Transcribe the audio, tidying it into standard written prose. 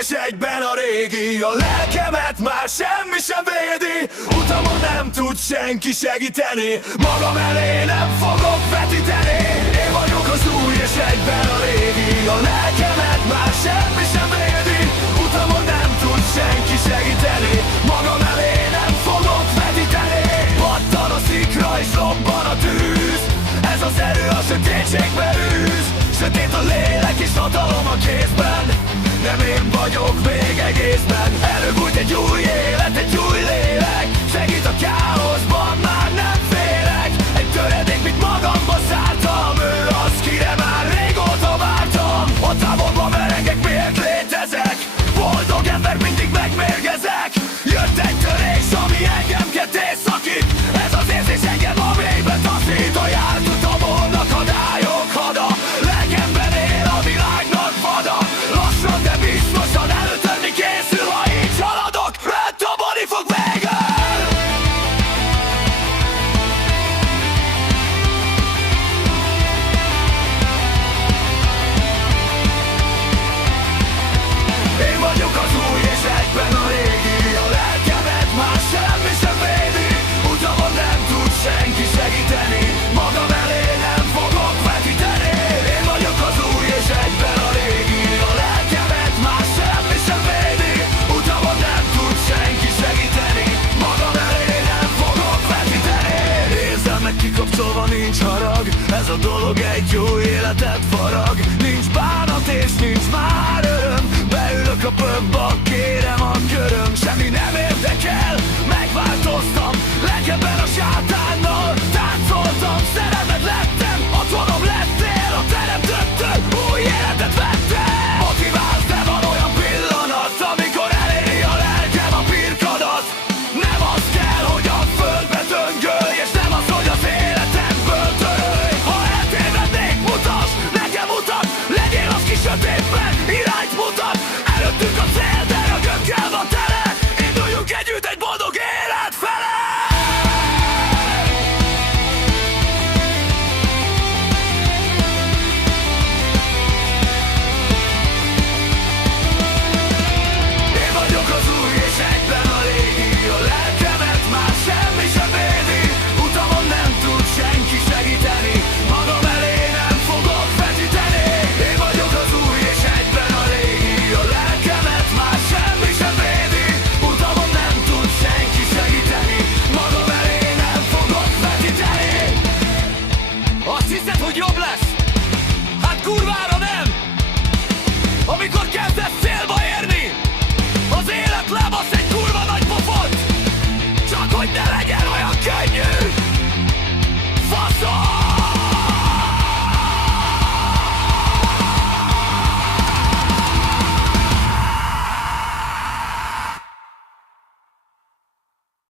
és egyben a régi. A lelkemet már semmi sem védi, utamon nem tud senki segíteni, magam elé nem fogok vetíteni. Én vagyok az új és egyben a régi. A lelkemet már semmi sem védi, utamon nem tud senki segíteni, magam elé nem fogok vetíteni. Pattan a szikra és robban a tűz, ez az erő a sötétségbe űz. Sötét a lélek és hatalom a kézben, nem én vagyok még egészben. Előbújt egy új élet, egy új lélek, segít a káoszban, már nem félek. Egy töredék, mit magamba zártam, ő az, kire már régóta vártam. A távolban merengek, miért létezek, boldog ember, mindig megmérgezek. Jött egy törés, ami engem ketté szakít, ez az érzés engem a mélybe taszít. A járt utamon akadályok hada, lelkemben él a világnak vada. Lassan, de biztosan előtörni készül, ha így haladok, eltobani fog végül. Én vagyok az új és egyben a régi. A lelkemet már semmi sem védi, utamon nem tud senki segíteni, magam elé nem fogok vetíteni. Én vagyok az új és egyben a régi. A lelkemet már semmi sem védi, utamon nem tud senki segíteni, magam elé nem fogok vetíteni. Érzelmek kikapcsolva, nincs harag, ez a dolog egy új életet farag. Nincs bánat és nincs már öröm, beülök a pubba, kérem a köröm. Semmi nem érdekel, megváltoztam, lelkemben a sátánnal táncoltam. Szerelmed lettem, otthonom lettél, a teremtőttől új életet vettem. Motiválsz, de van olyan pillanat, amikor eléri a lelkem a pirkadat. Nem az kell, hogy a földbe döngölj, és nem az, hogy az életemből törölj. Ha eltévednék, mutasd, nekem utat, legyél az kis sötétben, irányt mutat. Előttünk a cél, de rögökkel van tele, induljunk együtt egy boldog élet fele. Én vagyok az új és egyben a régi. A lelkemet már semmi sem védi, utamon nem tud senki segíteni, magam elé nem fogok vetíteni. Én vagyok az új és egyben a régi. A lelkemet már semmi sem védi, utamon nem tud senki segíteni, magam elé nem fogok vetíteni. Azt hiszed, hogy jobb lesz? Hát kurvára nem! Amikor kezdesz